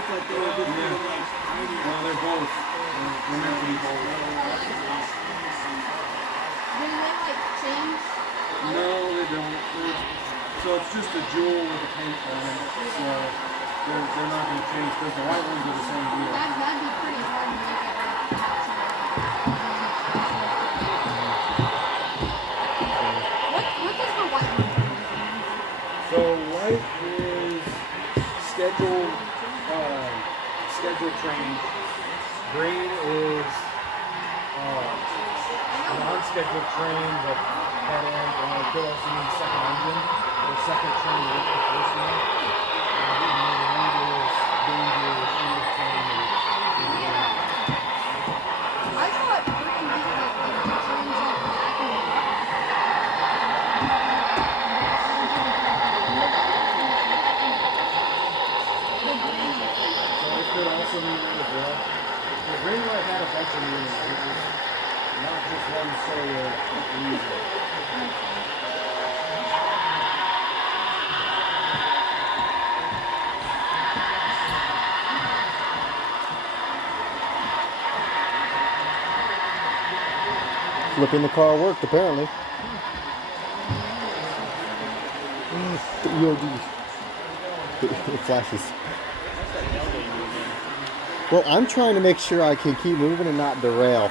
looked like they were just Yeah. like hiding. Well, they're both. They're meant to be both. Do they like change? No, they don't. So it's just a jewel with a paint on it. So they're not going to change because the white ones are the same deal. That'd be pretty hard to make it like what does the white one do? So white is scheduled training. Green is non-scheduled training, but head end could also mean second engine or second training with the first one. And then red is danger or shield training. I thought freaking like the trains on black and So it could also mean red as well. The green light had a bunch of meanings. It was not just one solo reason. Flipping the car worked, apparently. The EOD. It flashes. Well, I'm trying to make sure I can keep moving and not derail.